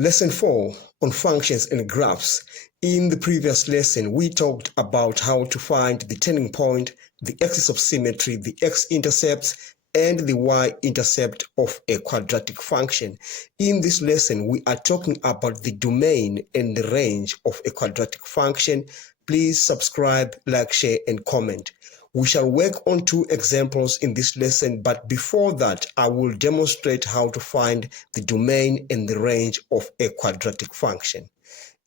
Lesson 4 on functions and graphs. In the previous lesson, we talked about how to find the turning point, the axis of symmetry, the x-intercepts, and the y-intercept of a quadratic function. In this lesson, we are talking about the domain and the range of a quadratic function. Please subscribe, like, share, and comment. We shall work on 2 examples in this lesson, but before that, I will demonstrate how to find the domain and the range of a quadratic function.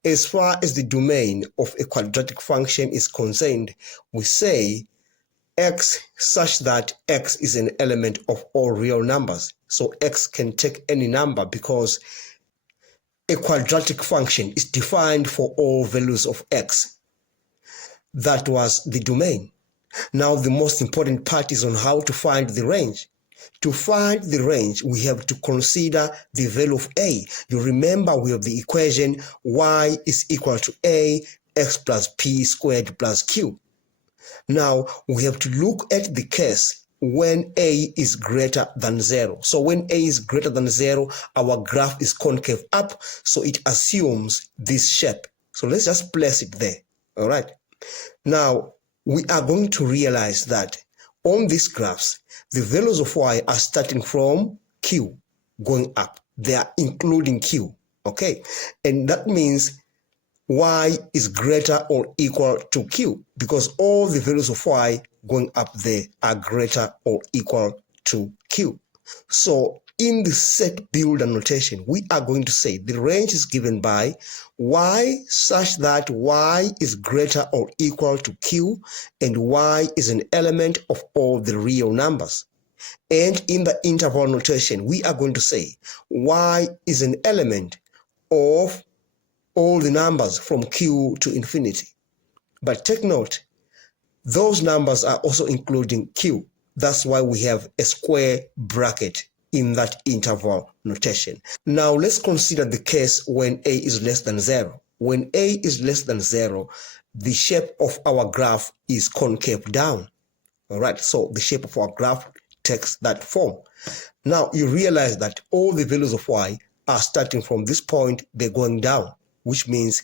As far as the domain of a quadratic function is concerned, we say x such that x is an element of all real numbers. So x can take any number because a quadratic function is defined for all values of x. That was the domain. Now the most important part is on how to find the range. To find the range, we have to consider the value of a. You remember we have the equation y is equal to a, x plus p squared plus q. Now we have to look at the case when a is greater than 0. So when a is greater than 0, our graph is concave up, so it assumes this shape. So let's just place it there, all right? Now, we are going to realize that on these graphs, the values of y are starting from q, going up. They are including q, okay? And that means y is greater or equal to q because all the values of y going up there are greater or equal to q. So in the set builder notation, we are going to say the range is given by y such that y is greater or equal to q and y is an element of all the real numbers. And in the interval notation, we are going to say y is an element of all the numbers from q to infinity. But take note, those numbers are also including q. That's why we have a square bracket in that interval notation. Now let's consider the case when a is less than 0. When a is less than 0, the shape of our graph is concave down. All right, so the shape of our graph takes that form. Now you realize that all the values of y are starting from this point, they're going down, which means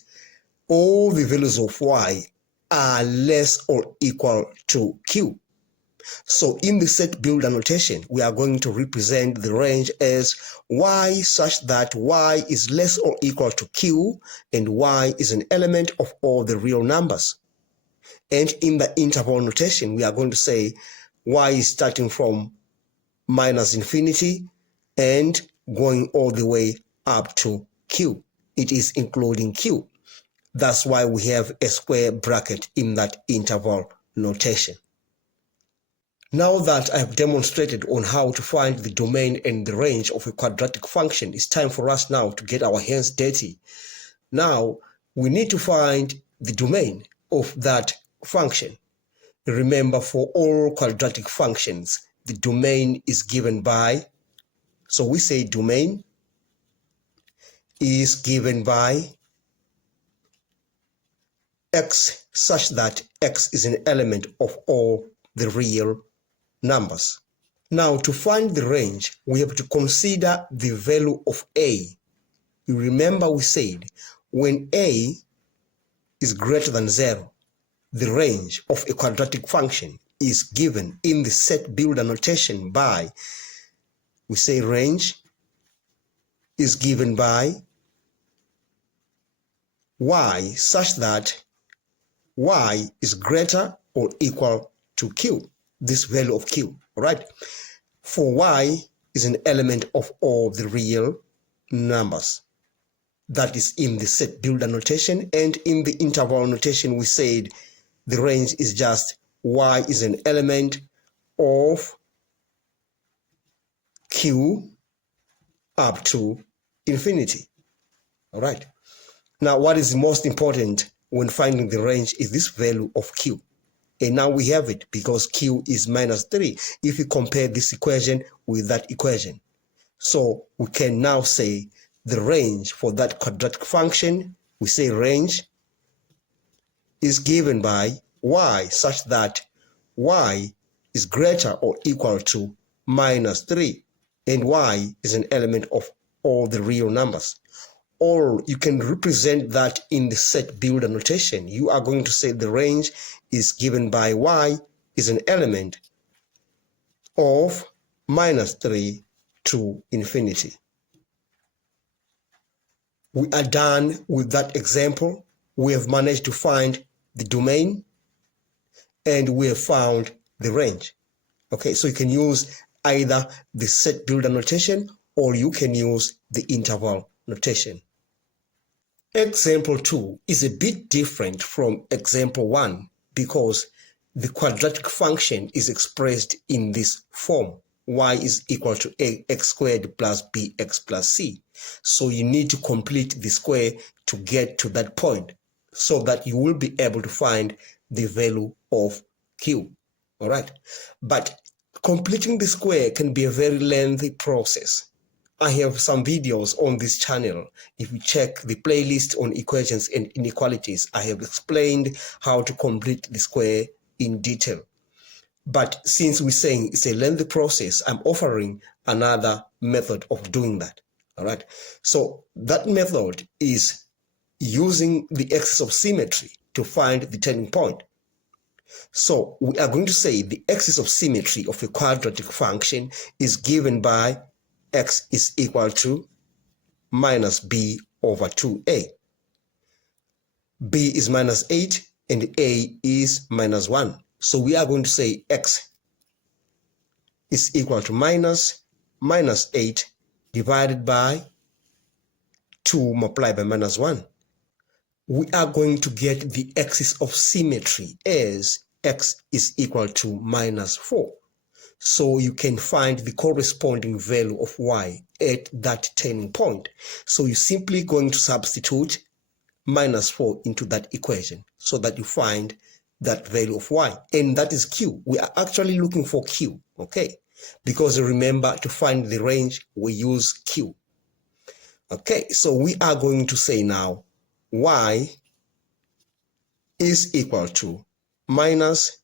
all the values of y are less or equal to q. So in the set builder notation, we are going to represent the range as y such that y is less or equal to q and y is an element of all the real numbers. And in the interval notation, we are going to say y is starting from minus infinity and going all the way up to q. It is including q. That's why we have a square bracket in that interval notation. Now that I have demonstrated on how to find the domain and the range of a quadratic function, it's time for us now to get our hands dirty. Now, we need to find the domain of that function. Remember, for all quadratic functions, the domain is given by, so we say domain is given by x such that x is an element of all the real numbers. Now, to find the range, we have to consider the value of a. You remember we said when a is greater than 0, the range of a quadratic function is given in the set builder notation by, we say range is given by y such that y is greater or equal to q, this value of q, all right? For y is an element of all the real numbers. That is in the set builder notation, and in the interval notation, we said the range is just y is an element of q up to infinity, all right? Now, what is most important when finding the range is this value of q. And now we have it because q is minus 3 if you compare this equation with that equation. So we can now say the range for that quadratic function, we say range is given by y such that y is greater or equal to minus 3 and y is an element of all the real numbers. or you can represent that in the set builder notation. You are going to say the range is given by y is an element of -3 to infinity. We are done with that example. We have managed to find the domain and we have found the range. Okay, so you can use either the set builder notation or you can use the interval notation. Example 2 is a bit different from example 1 because the quadratic function is expressed in this form. Y is equal to x squared plus bx plus c. So you need to complete the square to get to that point so that you will be able to find the value of q. All right. But completing the square can be a very lengthy process. I have some videos on this channel. If you check the playlist on equations and inequalities, I have explained how to complete the square in detail. But since we're saying it's a lengthy process, I'm offering another method of doing that. All right. So that method is using the axis of symmetry to find the turning point. So we are going to say the axis of symmetry of a quadratic function is given by x is equal to minus b over 2a. b is minus 8 and a is minus 1. So we are going to say x is equal to minus 8 divided by 2 multiplied by minus 1. We are going to get the axis of symmetry as x is equal to minus 4. So you can find the corresponding value of y at that turning point. So you're simply going to substitute minus 4 into that equation so that you find that value of y. And that is q. We are actually looking for q, okay? Because remember, to find the range, we use q. Okay, so we are going to say now y is equal to minus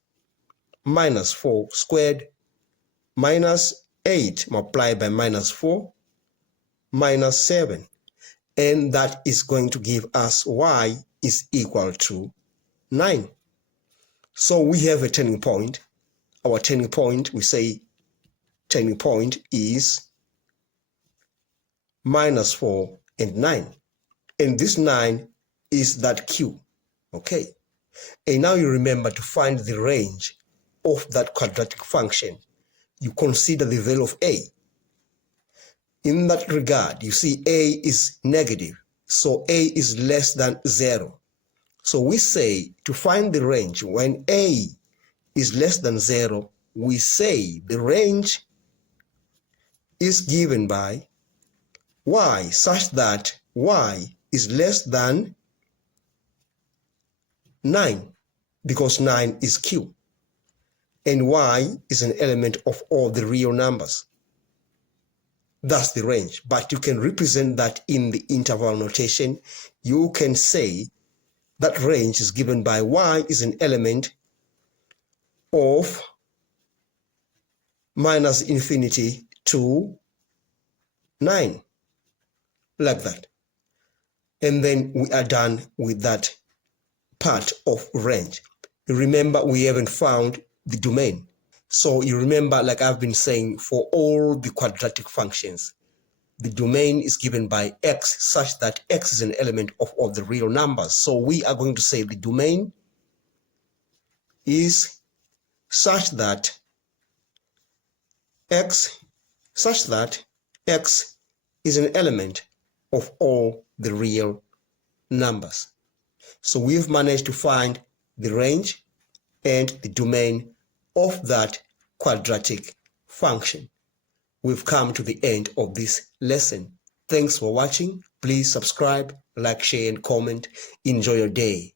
4 squared minus 8 multiplied by minus 4 minus 7. And that is going to give us y is equal to 9. So we have a turning point. Our turning point, we say turning point is minus 4 and 9. And this 9 is that q. Okay. And now you remember to find the range of that quadratic function. You consider the value of a. In that regard, you see a is negative, so a is less than 0. So we say to find the range when a is less than 0, we say the range is given by y such that y is less than 9 because 9 is q. And y is an element of all the real numbers. That's the range. But you can represent that in the interval notation. You can say that range is given by y is an element of minus infinity to 9. Like that. And then we are done with that part of range. Remember, we haven't found the domain. So you remember, like I've been saying, for all the quadratic functions, the domain is given by x such that x is an element of all the real numbers. So we are going to say the domain is such that x is an element of all the real numbers. So we've managed to find the range and the domain of that quadratic function. We've come to the end of this lesson. Thanks for watching. Please subscribe, like, share, and comment. Enjoy your day.